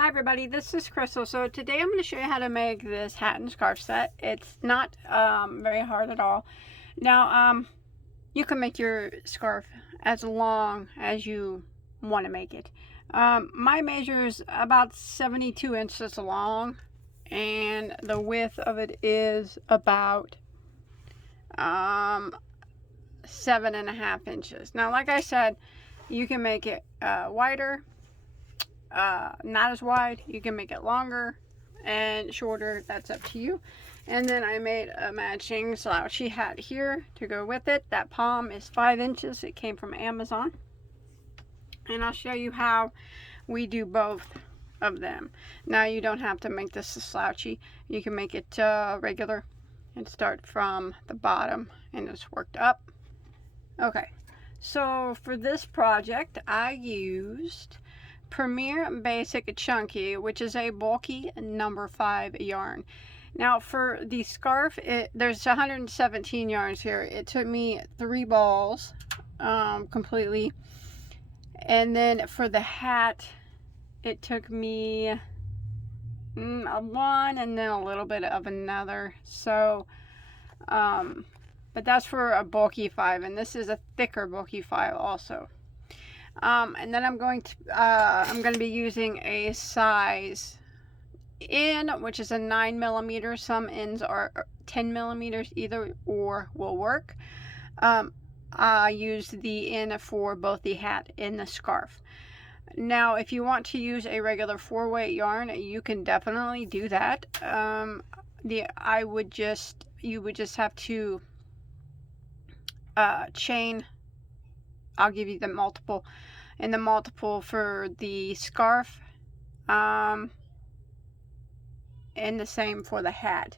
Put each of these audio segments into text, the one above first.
Hi everybody, this is Crystal. So today I'm going to show you how to make this hat and scarf set. It's not very hard at all. Now you can make your scarf as long as you want to make it. My measure is about 72 inches long and the width of it is about 7.5 inches. Now like I said, you can make it wider, not as wide. You can make it longer and shorter, that's up to you. And then I made a matching slouchy hat here to go with it. That palm is 5 inches. It came from Amazon, and I'll show you how we do both of them. Now you don't have to make this a slouchy. You can make it regular and start from the bottom and it's worked up. Okay, so for this project I used Basix Chunky, which is a bulky number 5 yarn. Now for the scarf, there's 117 yarns here. It took me 3 balls completely, and then for the hat it took me one and then a little bit of another. So but that's for a bulky 5, and this is a thicker bulky 5 also. And then I'm going to be using a size in, which is a 9mm. Some ends are 10mm. Either or will work. I used the in for both the hat and the scarf. Now if you want to use a regular 4-weight yarn, you can definitely do that. You would just have to chain. I'll give you the multiple, and the multiple for the scarf, and the same for the hat.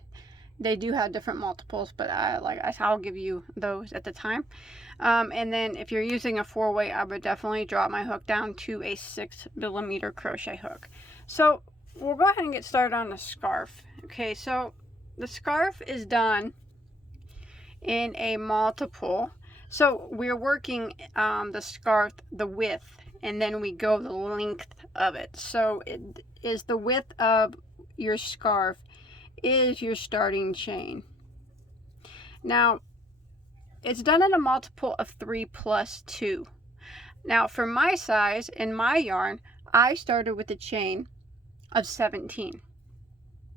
They do have different multiples, but I'll give you those at the time. And then if you're using a 4-weight, I would definitely drop my hook down to a 6mm crochet hook. So we'll go ahead and get started on the scarf. Okay, so the scarf is done in a multiple. So we're working the scarf, the width, and then we go the length of it. So it is the width of your scarf is your starting chain. Now it's done in a multiple of 3 plus 2. Now for my size and my yarn, I started with a chain of 17.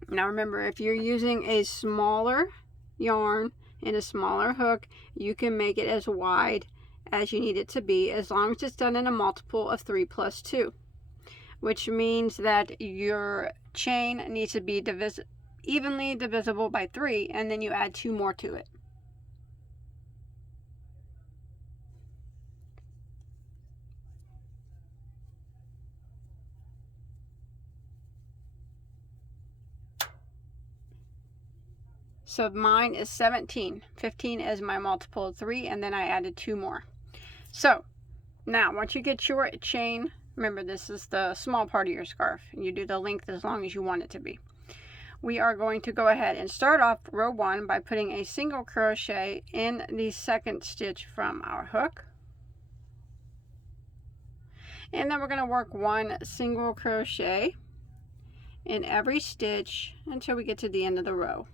Now remember, if you're using a smaller yarn and a smaller hook, you can make it as wide as you need it to be, as long as it's done in a multiple of 3 plus 2, which means that your chain needs to be evenly divisible by 3, and then you add 2 more to it. So mine is 17. 15 is my multiple of 3, and then I added 2 more. So now once you get your chain, remember this is the small part of your scarf, and you do the length as long as you want it to be. We are going to go ahead and start off row 1 by putting a single crochet in the second stitch from our hook. And then we're going to work 1 single crochet in every stitch until we get to the end of the row.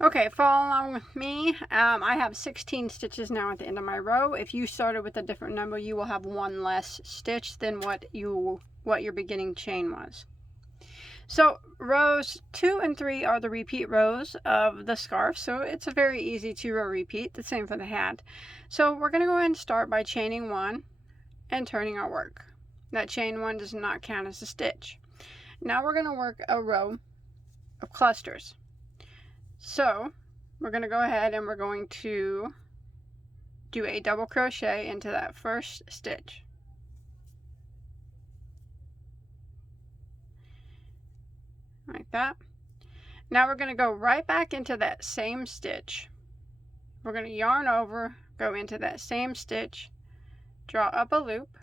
Okay, follow along with me. I have 16 stitches now at the end of my row. If you started with a different number, you will have 1 less stitch than what your beginning chain was. So rows 2 and 3 are the repeat rows of the scarf, so it's a very easy 2-row repeat. The same for the hat. So we're going to go ahead and start by chaining 1 and turning our work. That chain 1 does not count as a stitch. Now we're going to work a row of clusters. So we're going to go ahead and we're going to do a double crochet into that first stitch. Like that. Now we're going to go right back into that same stitch. We're going to yarn over, go into that same stitch, draw up a loop,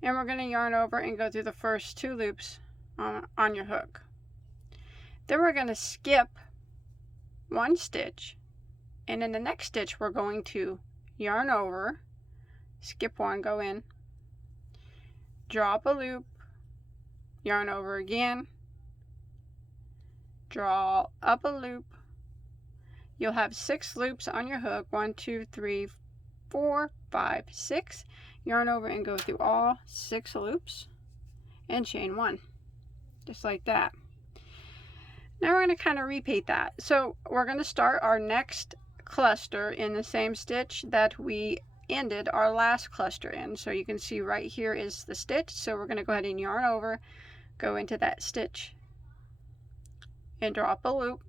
and we're going to yarn over and go through the first 2 loops on your hook. Then we're going to skip 1 stitch, and in the next stitch we're going to yarn over, skip 1, go in, drop a loop, yarn over again, draw up a loop. You'll have 6 loops on your hook. 1, 2, 3, 4, 5, 6. Yarn over and go through all 6 loops and chain 1, just like that. Now we're going to kind of repeat that. So we're going to start our next cluster in the same stitch that we ended our last cluster in. So you can see right here is the stitch. So we're going to go ahead and yarn over, go into that stitch and drop a loop,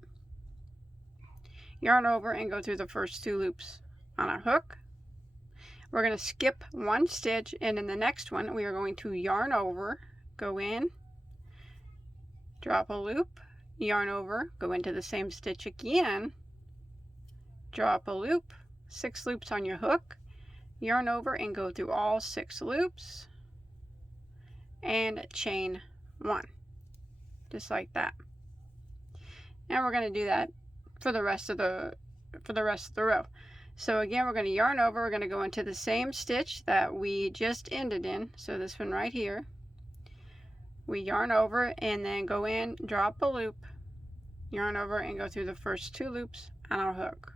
yarn over and go through the first 2 loops on our hook. We're going to skip 1 stitch, and in the next one we are going to yarn over, go in, drop a loop, yarn over, go into the same stitch again, drop a loop, 6 loops on your hook, yarn over and go through all 6 loops and chain 1, just like that. And we're going to do that for the rest of the row. So again, we're going to yarn over, we're going to go into the same stitch that we just ended in, so this one right here. We yarn over and then go in, drop a loop, yarn over and go through the first 2 loops on our hook.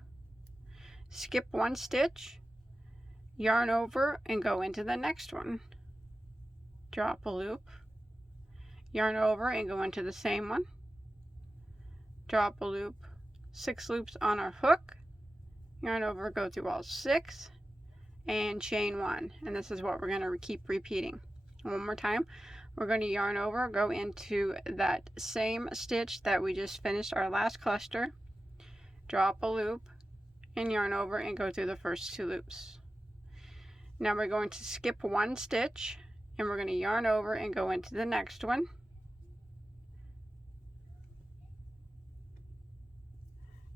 Skip 1 stitch, yarn over and go into the next one. Drop a loop, yarn over and go into the same one. Drop a loop, 6 loops on our hook, yarn over, go through all 6 and chain 1. And this is what we're going to keep repeating. One more time. We're going to yarn over, go into that same stitch that we just finished our last cluster, drop a loop and yarn over and go through the first 2 loops. Now we're going to skip 1 stitch and we're going to yarn over and go into the next one.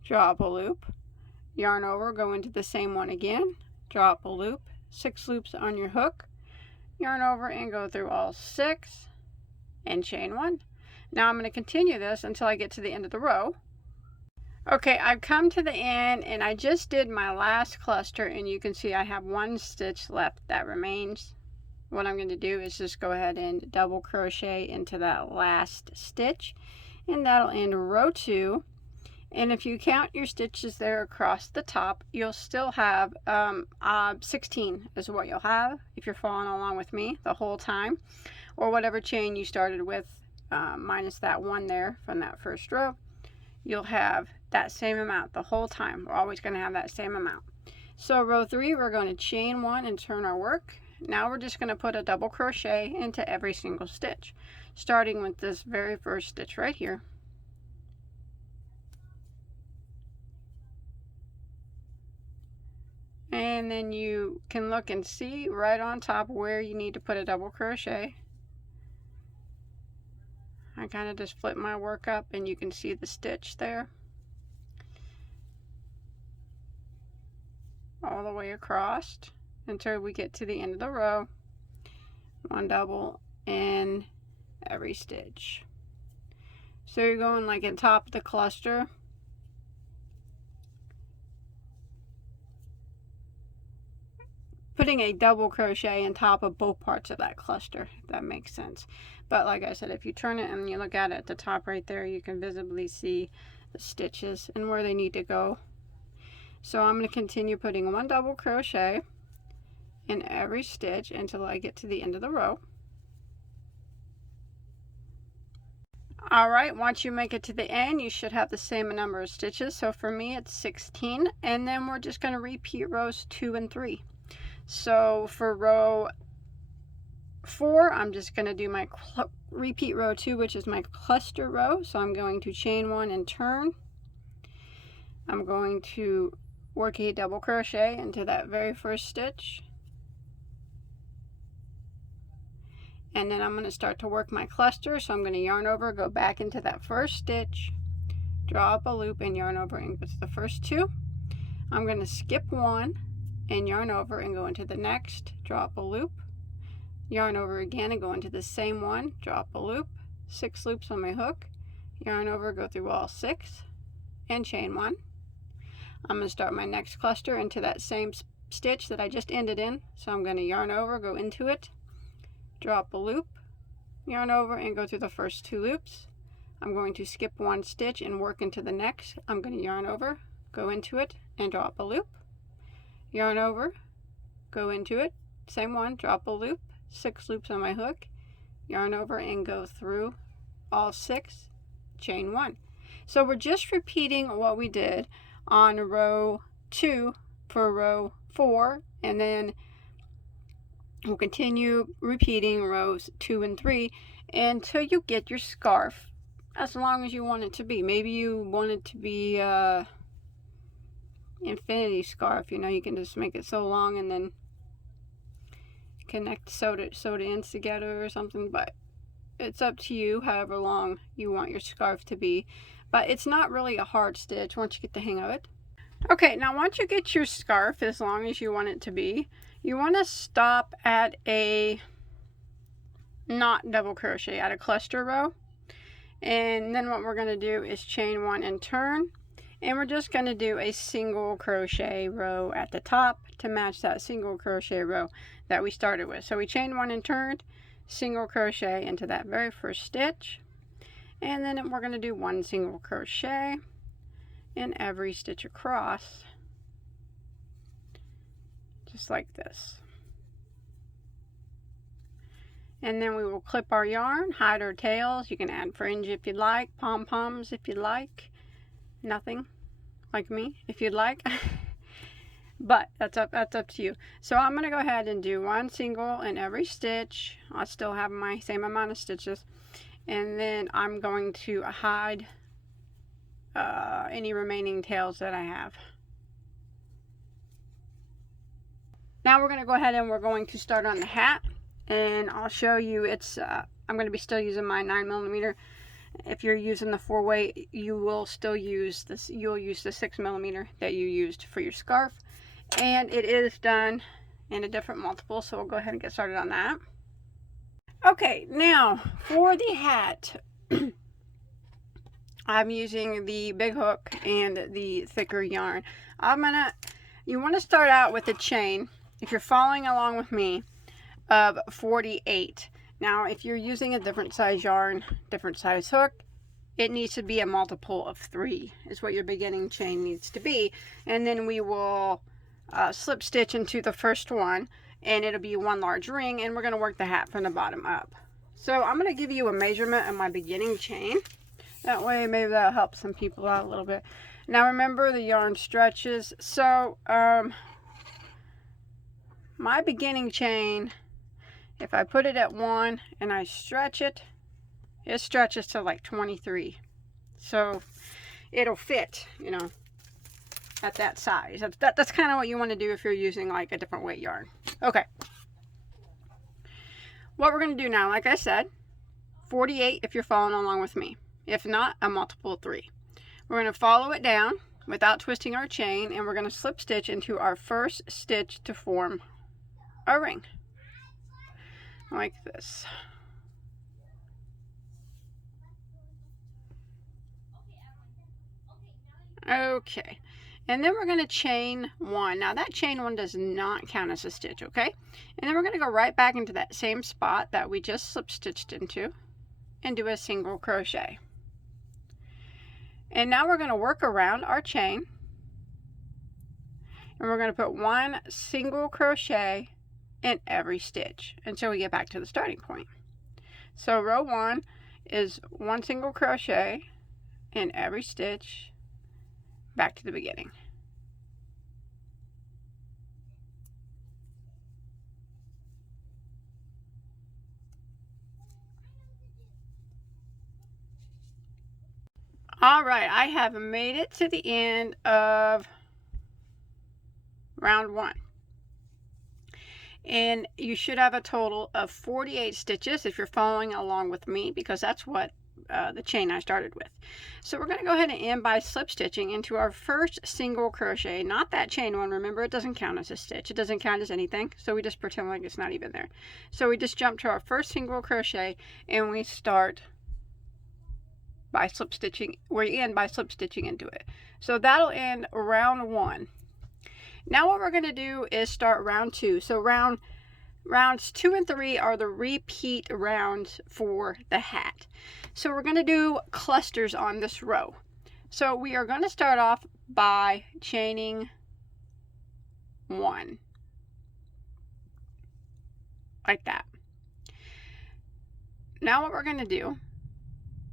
Drop a loop, yarn over, go into the same one again, drop a loop, 6 loops on your hook, yarn over and go through all 6 and chain 1. Now I'm going to continue this until I get to the end of the row. Okay, I've come to the end and I just did my last cluster, and you can see I have 1 stitch left that remains. What I'm going to do is just go ahead and double crochet into that last stitch, and that'll end row 2. And if you count your stitches there across the top, you'll still have 16 is what you'll have if you're following along with me the whole time, or whatever chain you started with, minus that 1 there from that first row. You'll have that same amount the whole time. We're always going to have that same amount. So row 3, we're going to chain 1 and turn our work. Now we're just going to put a double crochet into every single stitch, starting with this very first stitch right here. And then you can look and see right on top where you need to put a double crochet. I kind of just flip my work up and you can see the stitch there all the way across until we get to the end of the row. 1 double in every stitch. So you're going like at the top of the cluster, putting a double crochet on top of both parts of that cluster, if that makes sense. But like I said, if you turn it and you look at it at the top right there, you can visibly see the stitches and where they need to go. So I'm going to continue putting 1 double crochet in every stitch until I get to the end of the row. Alright, once you make it to the end, you should have the same number of stitches. So for me, it's 16. And then we're just going to repeat rows 2 and 3. So for row 4, I'm just going to do my repeat row 2, which is my cluster row. So I'm going to chain 1 and turn. I'm going to work a double crochet into that very first stitch. And then I'm going to start to work my cluster. So I'm going to yarn over, go back into that first stitch, draw up a loop and yarn over and go to the first 2. I'm going to skip 1 and yarn over and go into the next, drop a loop, yarn over again and go into the same one, drop a loop, 6 loops on my hook, yarn over, go through all 6 and chain 1. I'm going to start my next cluster into that same stitch that I just ended in. So I'm going to yarn over, go into it, drop a loop, yarn over, and go through the first 2 loops. I'm going to skip 1 stitch and work into the next. I'm going to yarn over, go into it, and drop a loop, yarn over, go into it, same one, drop a loop, 6 loops on my hook, yarn over and go through all 6, chain 1. So we're just repeating what we did on row 2 for row 4, and then we'll continue repeating rows 2 and 3 until you get your scarf as long as you want it to be. Maybe you want it to be infinity scarf, you know, you can just make it so long and then connect sew the ends together or something, but it's up to you however long you want your scarf to be. But it's not really a hard stitch once you get the hang of it. Okay, now once you get your scarf as long as you want it to be, you want to stop at a not double crochet, at a cluster row. And then what we're going to do is chain 1 and turn, and we're just going to do a single crochet row at the top to match that single crochet row that we started with. So we chain 1 and turned, single crochet into that very first stitch, and then we're going to do 1 single crochet in every stitch across, just like this. And then we will clip our yarn, hide our tails. You can add fringe if you'd like, pom-poms if you'd like, nothing like me if you'd like. But that's up to you. So I'm going to go ahead and do 1 single in every stitch. I still have my same amount of stitches, and then I'm going to hide any remaining tails that I have. Now we're going to go ahead and we're going to start on the hat, and I'll show you. It's I'm going to be still using my 9mm. If you're using the 4-way, you will still use this. You'll use the 6mm that you used for your scarf, and it is done in a different multiple. So we'll go ahead and get started on that. Okay, now for the hat, I'm using the big hook and the thicker yarn. You want to start out with a chain, if you're following along with me, of 48. Now, if you're using a different size yarn, different size hook, it needs to be a multiple of 3 is what your beginning chain needs to be. And then we will slip stitch into the first one, and it'll be 1 large ring, and we're going to work the hat from the bottom up. So I'm going to give you a measurement of my beginning chain. That way maybe that'll help some people out a little bit. Now remember, the yarn stretches. So my beginning chain, if I put it at 1 and I stretch it, it stretches to like 23. So it'll fit, you know, at that size. That's kind of what you want to do if you're using like a different weight yarn. Okay. What we're going to do now, like I said, 48 if you're following along with me. If not, a multiple of 3. We're going to follow it down without twisting our chain, and we're going to slip stitch into our first stitch to form a ring. Like this. Okay, and then we're going to chain 1. Now that chain 1 does not count as a stitch, okay? And then we're going to go right back into that same spot that we just slip stitched into and do a single crochet. And now we're going to work around our chain, and we're going to put 1 single crochet in every stitch until we get back to the starting point. So row 1 is 1 single crochet in every stitch back to the beginning. All right, I have made it to the end of round 1. And you should have a total of 48 stitches if you're following along with me, because that's what the chain I started with. So we're going to go ahead and end by slip stitching into our first single crochet, not that chain 1. Remember, it doesn't count as a stitch. It doesn't count as anything, so we just pretend like it's not even there. So we just jump to our first single crochet, and we start by slip stitching. We end by slip stitching into it. So that'll end round 1. Now what we're going to do is start round 2. So Rounds 2 and 3 are the repeat rounds for the hat. So we're going to do clusters on this row. So we are going to start off by chaining 1, like that. Now what we're going to do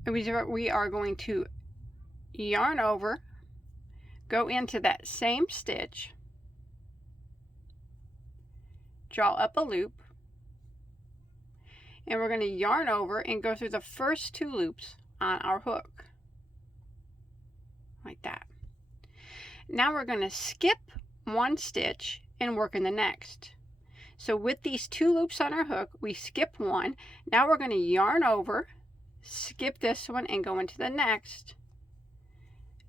is we are going to yarn over, go into that same stitch, draw up a loop, and we're going to yarn over and go through the first 2 loops on our hook, like that. Now we're going to skip 1 stitch and work in the next. So with these 2 loops on our hook, we skip 1. Now we're going to yarn over, skip this one, and go into the next,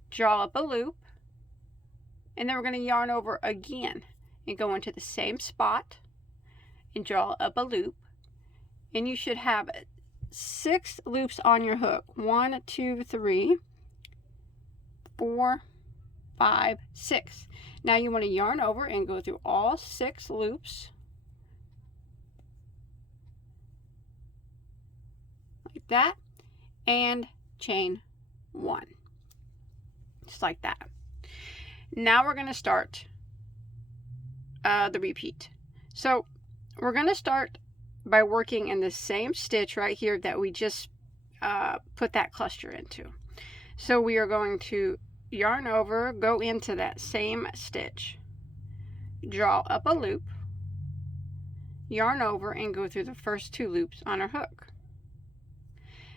draw up a loop, and then we're going to yarn over again and go into the same spot and draw up a loop, and you should have 6 loops on your hook. 1, 2, 3, 4, 5, 6. Now you want to yarn over and go through all 6 loops, like that, and chain 1, just like that. Now we're going to start the repeat. So we're going to start by working in the same stitch right here that we just put that cluster into. So we are going to yarn over, go into that same stitch, draw up a loop, yarn over, and go through the first 2 loops on our hook.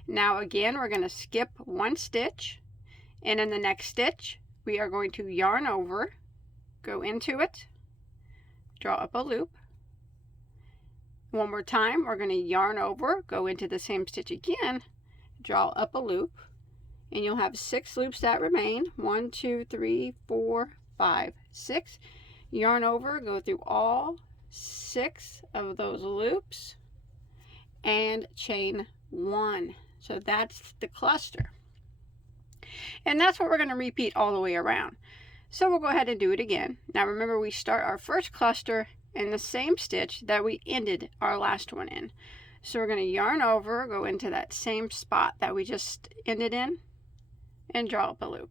Now again, we're going to skip 1 stitch, and in the next stitch we are going to yarn over, go into it, draw up a loop. One more time, we're going to yarn over, go into the same stitch again, draw up a loop, and you'll have 6 loops that remain. 1, 2, 3, 4, 5, 6. Yarn over, go through all 6 of those loops, and chain 1. So that's the cluster. And that's what we're going to repeat all the way around. So we'll go ahead and do it again. Now remember, we start our first cluster in the same stitch that we ended our last one in. So we're going to yarn over, go into that same spot that we just ended in, and draw up a loop.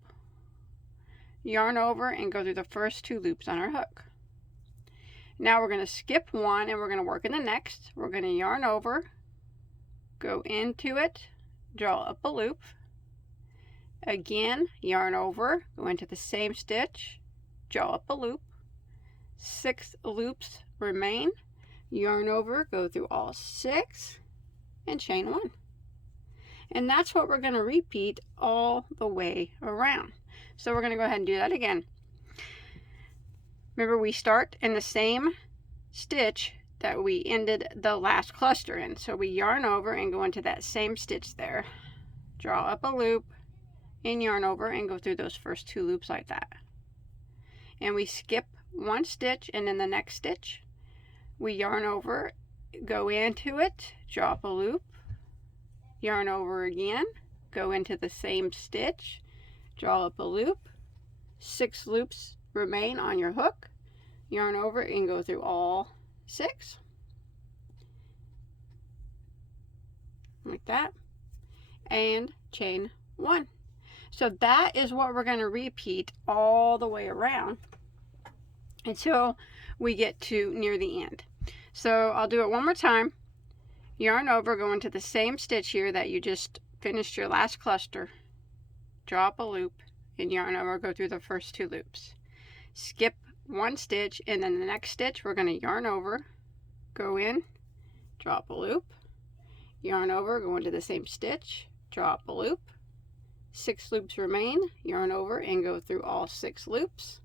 Yarn over and go through the first 2 loops on our hook. Now we're going to skip 1 and we're going to work in the next. We're going to yarn over, go into it, draw up a loop. Again, yarn over, go into the same stitch, draw up a loop. 6 loops remain. Yarn over, go through all 6, and chain 1. And that's what we're going to repeat all the way around. So we're going to go ahead and do that again. Remember, we start in the same stitch that we ended the last cluster in. So we yarn over and go into that same stitch there, draw up a loop, and yarn over and go through those first 2 loops like that. And we skip 1 stitch, and in the next stitch we yarn over, go into it, draw up a loop, yarn over again, go into the same stitch, draw up a loop. 6 loops remain on your hook. Yarn over and go through all 6, like that, and chain 1. So that is what we're going to repeat all the way around until we get to near the end. So I'll do it one more time. Yarn over, go into the same stitch here that you just finished your last cluster, draw up a loop, and yarn over, go through the first 2 loops. Skip 1 stitch, and then the next stitch we're going to yarn over, go in, draw up a loop, yarn over, go into the same stitch, draw up a loop. 6 loops remain, yarn over and go through all 6 loops,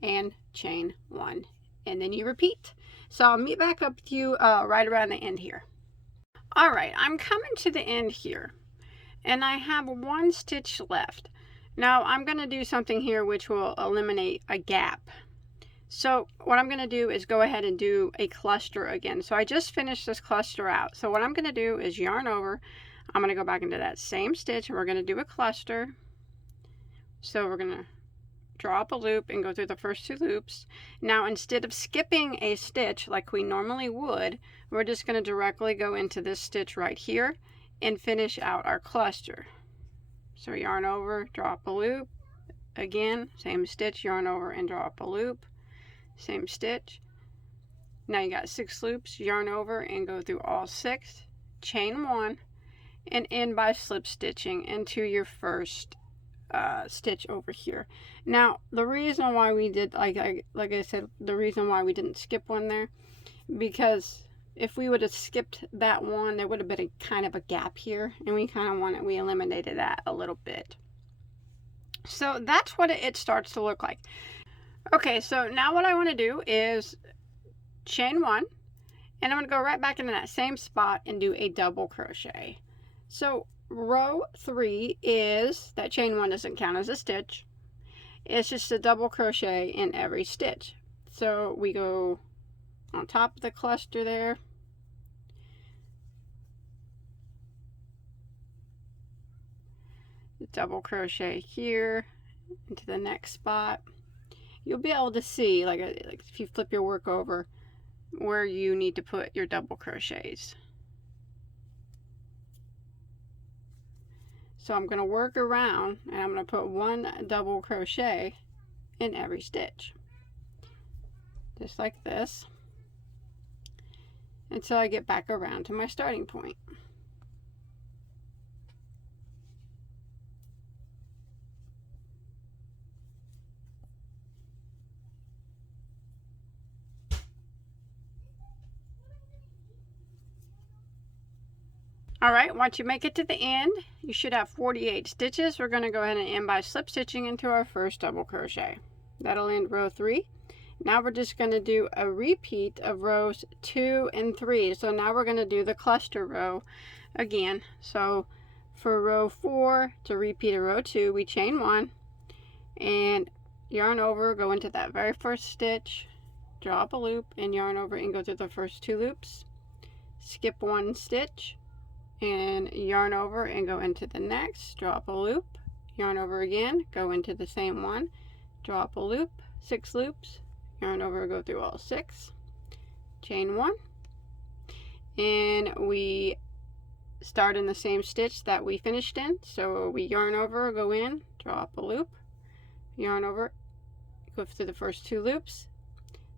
and chain 1, and then you repeat. So I'll meet back up with you right around the end here. All right, I'm coming to the end here, and I have 1 stitch left. Now I'm going to do something here which will eliminate a gap. So what I'm going to do is go ahead and do a cluster again. So I just finished this cluster out. So what I'm going to do is yarn over. I'm going to go back into that same stitch and we're going to do a cluster. So we're going to draw up a loop, and go through the first 2 loops. Now instead of skipping a stitch like we normally would, we're just going to directly go into this stitch right here and finish out our cluster. So yarn over, draw up a loop, again same stitch, yarn over and draw up a loop, same stitch. Now you got 6 loops, yarn over and go through all 6, chain 1, and end by slip stitching into your first stitch over here. Now the reason why we did, like I said, the reason why we didn't skip one there, because if we would have skipped that one, there would have been a kind of a gap here, and we eliminated that a little bit. So that's what it starts to look like. Okay, so now what I want to do is chain 1, and I'm going to go right back into that same spot and do a double crochet. So row 3 is, that chain 1 doesn't count as a stitch, it's just a double crochet in every stitch. So we go on top of the cluster there, double crochet here into the next spot. You'll be able to see, like if you flip your work over, where you need to put your double crochets. So I'm going to work around, and I'm going to put 1 double crochet in every stitch, just like this, until I get back around to my starting point. Alright, once you make it to the end, you should have 48 stitches. We're going to go ahead and end by slip stitching into our first double crochet. That'll end row 3. Now we're just going to do a repeat of rows 2 and 3. So now we're going to do the cluster row again. So for row 4, to repeat a row 2, we chain 1 and yarn over, go into that very first stitch, draw up a loop, and yarn over and go through the first 2 loops, skip 1 stitch, and yarn over and go into the next, draw up a loop, yarn over again, go into the same one, draw up a loop, 6 loops, yarn over, go through all 6, chain 1, and we start in the same stitch that we finished in. So we yarn over, go in, draw up a loop, yarn over, go through the first 2 loops,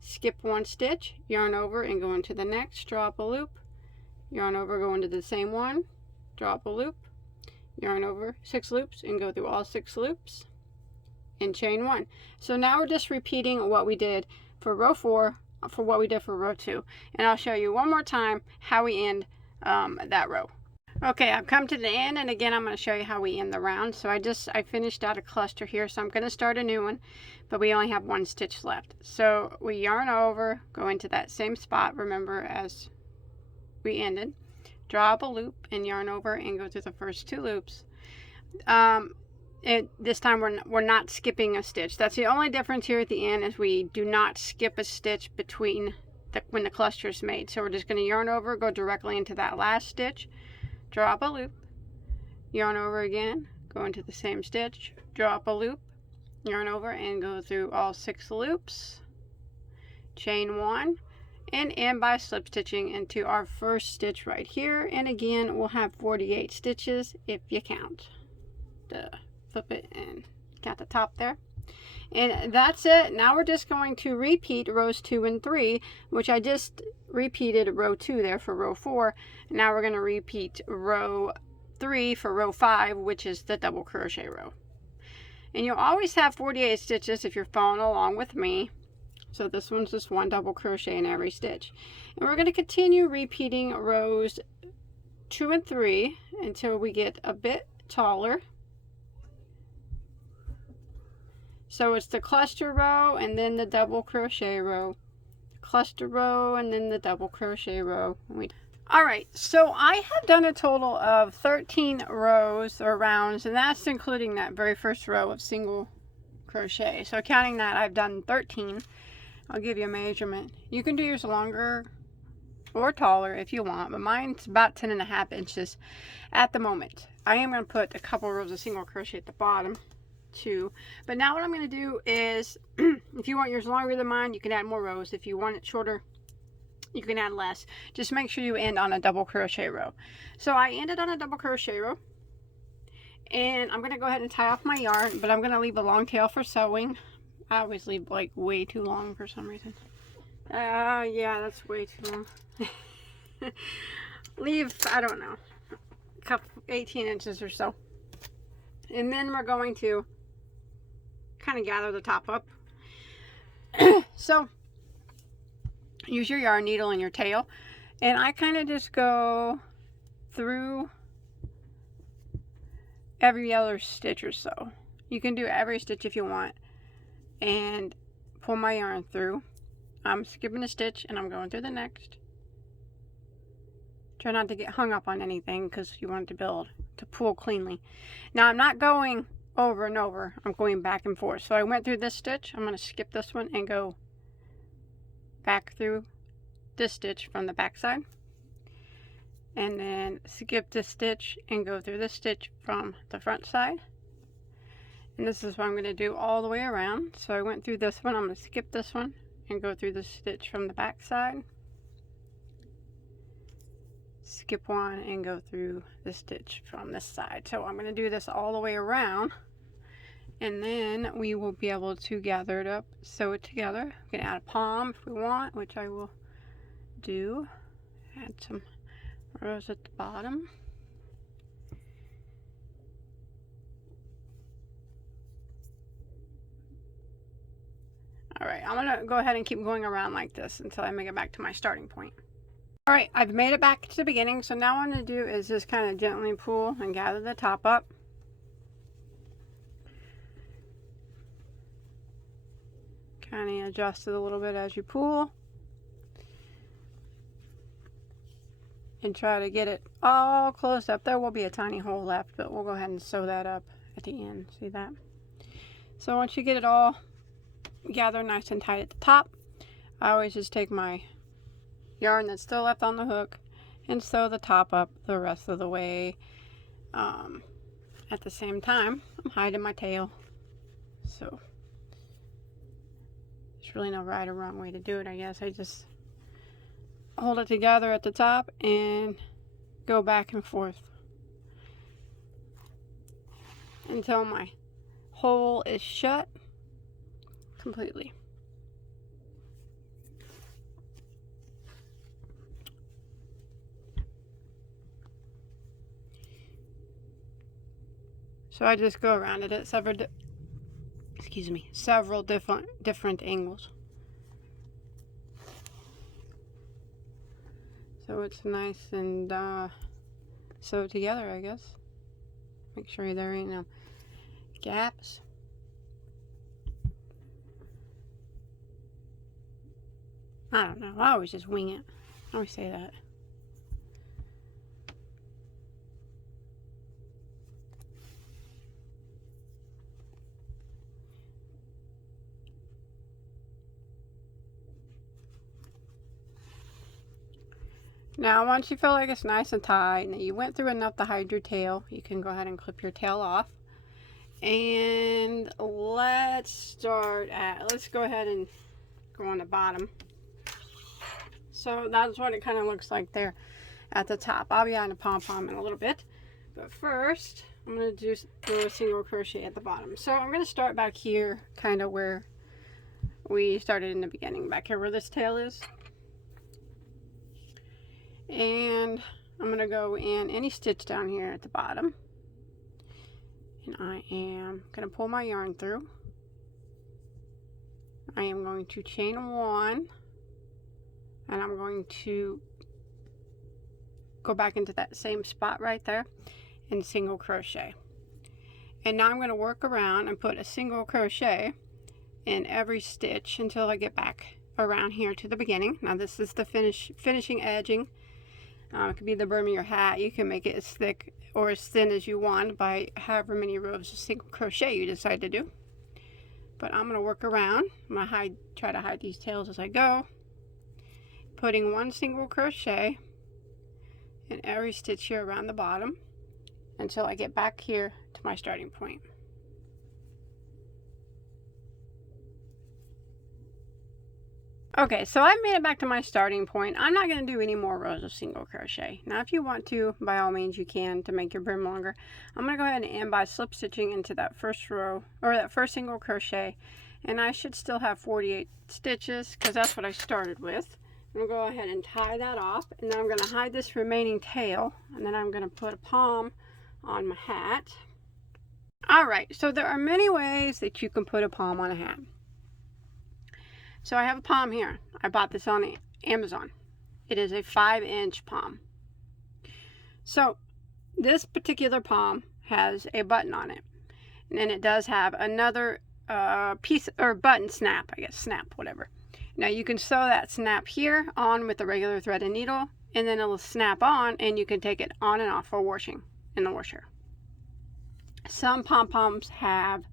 skip 1 stitch, yarn over and go into the next, draw up a loop, yarn over, go into the same one, draw up a loop, yarn over 6 loops and go through all 6 loops, and chain 1. So now we're just repeating what we did for row 4 for what we did for row 2, and I'll show you one more time how we end that row. Okay, I've come to the end, and again I'm going to show you how we end the round. So I finished out a cluster here, so I'm going to start a new one, but we only have 1 stitch left. So we yarn over, go into that same spot, remember, as we ended, draw up a loop and yarn over and go through the first 2 loops. This time we're not skipping a stitch. That's the only difference here at the end, is we do not skip a stitch between when the cluster is made. So we're just going to yarn over, go directly into that last stitch, draw up a loop, yarn over again, go into the same stitch, draw up a loop, yarn over and go through all 6 loops, chain 1, and end by slip stitching into our first stitch right here. And again, we'll have 48 stitches if you count. Flip it and count the top there. And that's it. Now we're just going to repeat rows 2 and 3, which I just repeated row 2 there for row 4. Now we're going to repeat row 3 for row 5, which is the double crochet row. And you'll always have 48 stitches if you're following along with me. So this one's just 1 double crochet in every stitch. And we're going to continue repeating rows 2 and 3 until we get a bit taller. So it's the cluster row and then the double crochet row, cluster row and then the double crochet row. Alright, so I have done a total of 13 rows or rounds, and that's including that very first row of single crochet. So counting that, I've done 13. I'll give you a measurement. You can do yours longer or taller if you want, but mine's about 10.5 inches at the moment. I am going to put a couple rows of single crochet at the bottom 2. But now what I'm going to do is, if you want yours longer than mine, you can add more rows. If you want it shorter, you can add less. Just make sure you end on a double crochet row. So I ended on a double crochet row, and I'm going to go ahead and tie off my yarn, but I'm going to leave a long tail for sewing. I always leave like way too long for some reason. Yeah, that's way too long. Leave, I don't know, a couple 18 inches or so. And then we're going to kind of gather the top up. So use your yarn needle and your tail, and I kind of just go through every other stitch or so. You can do every stitch if you want, and pull my yarn through. I'm skipping a stitch and I'm going through the next. Try not to get hung up on anything because you want it to pull cleanly. Now I'm not going over and over, I'm going back and forth. So I went through this stitch, I'm going to skip this one and go back through this stitch from the back side, and then skip this stitch and go through this stitch from the front side. And this is what I'm going to do all the way around. So I went through this one, I'm going to skip this one and go through the stitch from the back side, skip one and go through the stitch from this side. So I'm going to do this all the way around, and then we will be able to gather it up, sew it together. We can add a pom if we want, which I will do. Add some rows at the bottom. Alright, I'm going to go ahead and keep going around like this until I make it back to my starting point. Alright, I've made it back to the beginning, so now what I'm going to do is just kind of gently pull and gather the top up. Kind of adjust it a little bit as you pull. And try to get it all closed up. There will be a tiny hole left, but we'll go ahead and sew that up at the end. See that? So once you get it all gathered nice and tight at the top, I always just take my yarn that's still left on the hook and sew the top up the rest of the way. At the same time, I'm hiding my tail. So there's really no right or wrong way to do it, I guess. I just hold it together at the top and go back and forth until my hole is shut completely. So I just go around it at several different angles. So it's nice and sewed together, I guess. Make sure there ain't no gaps. I don't know. I always just wing it. I always say that. Now, once you feel like it's nice and tight and you went through enough to hide your tail, you can go ahead and clip your tail off. And let's go ahead and go on the bottom. So that's what it kind of looks like there at the top. I'll be on the pom-pom in a little bit. But first, I'm going to do a single crochet at the bottom. So I'm going to start back here, kind of where we started in the beginning, back here where this tail is. And I'm going to go in any stitch down here at the bottom. And I am going to pull my yarn through. I am going to chain one. And I'm going to go back into that same spot right there and single crochet. And now I'm going to work around and put a single crochet in every stitch until I get back around here to the beginning. Now this is the finishing edging. It could be the brim of your hat. You can make it as thick or as thin as you want by however many rows of single crochet you decide to do. But I'm going to work around. I'm going to try to hide these tails as I go. Putting one single crochet in every stitch here around the bottom until I get back here to my starting point. Okay, so I've made it back to my starting point. I'm not going to do any more rows of single crochet. Now, if you want to, by all means, you can to make your brim longer. I'm going to go ahead and end by slip stitching into that first row, or that first single crochet. And I should still have 48 stitches, because that's what I started with. I'm going to go ahead and tie that off. And then I'm going to hide this remaining tail. And then I'm going to put a pom on my hat. Alright, so there are many ways that you can put a pom on a hat. So I have a pom here. I bought this on Amazon. It is a 5-inch pom. So this particular pom has a button on it. And then it does have another piece, or button snap, I guess, snap, whatever. Now you can sew that snap here on with a regular thread and needle, and then it'll snap on, and you can take it on and off for washing in the washer. Some pom-poms have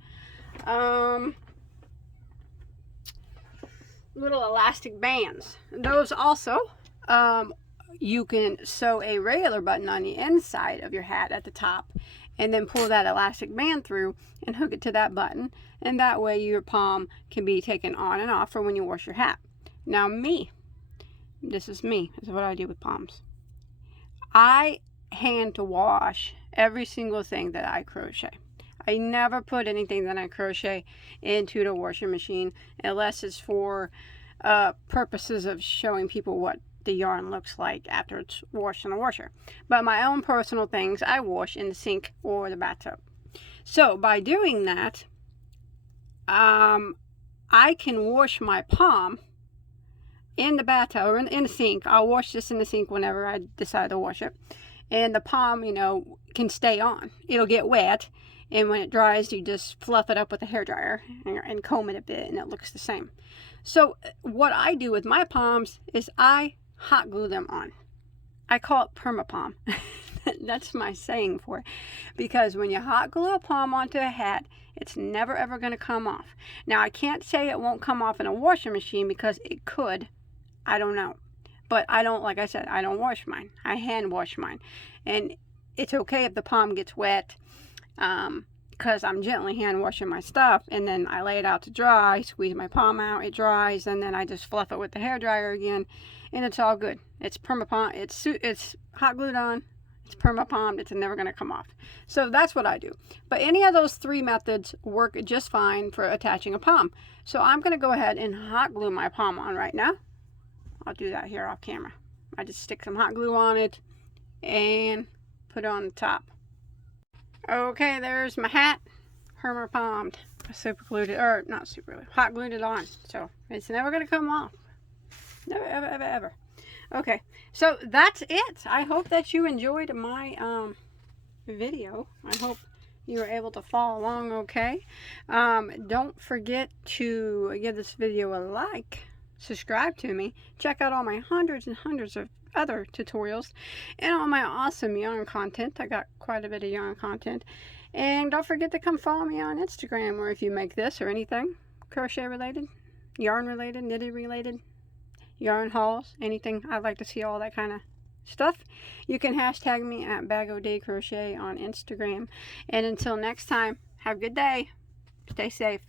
little elastic bands. Those also, you can sew a regular button on the inside of your hat at the top, and then pull that elastic band through and hook it to that button, and that way your pom can be taken on and off for when you wash your hat. Now this is what I do with poms. I hand wash every single thing that I crochet. I never put anything that I crochet into the washing machine unless it's for purposes of showing people what the yarn looks like after it's washed in the washer. But my own personal things I wash in the sink or the bathtub. So by doing that, I can wash my pom in the bathtub or in the sink. I'll wash this in the sink whenever I decide to wash it. And the pom, you know, can stay on. It'll get wet. And when it dries, you just fluff it up with a hairdryer and comb it a bit, and it looks the same. So what I do with my poms is I hot glue them on. I call it permapom. That's my saying for it. Because when you hot glue a pom onto a hat, it's never ever going to come off. Now, I can't say it won't come off in a washing machine, because it could. I don't know. But I don't, like I said, I don't wash mine. I hand wash mine. And it's okay if the pom gets wet, because I'm gently hand washing my stuff, and then I lay it out to dry, squeeze my pom out, it dries, and then I just fluff it with the hairdryer again, and it's all good. It's permapom, it's hot glued on, it's permapom, it's never going to come off. So that's what I do. But any of those 3 methods work just fine for attaching a pom. So I'm going to go ahead and hot glue my pom on right now. I'll do that here off camera. I just stick some hot glue on it and put it on the top. Okay, there's my hat, permapommed, super glued it, or not super glued, hot glued it on. So it's never going to come off. Never, ever, ever, ever. Okay, so that's it. I hope that you enjoyed my video. I hope you were able to follow along okay. Don't forget to give this video a like, subscribe to me, check out all my hundreds and hundreds of other tutorials, and all my awesome yarn content. I got quite a bit of yarn content. And don't forget to come follow me on Instagram, where if you make this or anything crochet related, yarn related, knitting related, yarn hauls, anything, I'd like to see all that kind of stuff. You can hashtag me at Bagoday Crochet on Instagram. And until next time, have a good day, stay safe.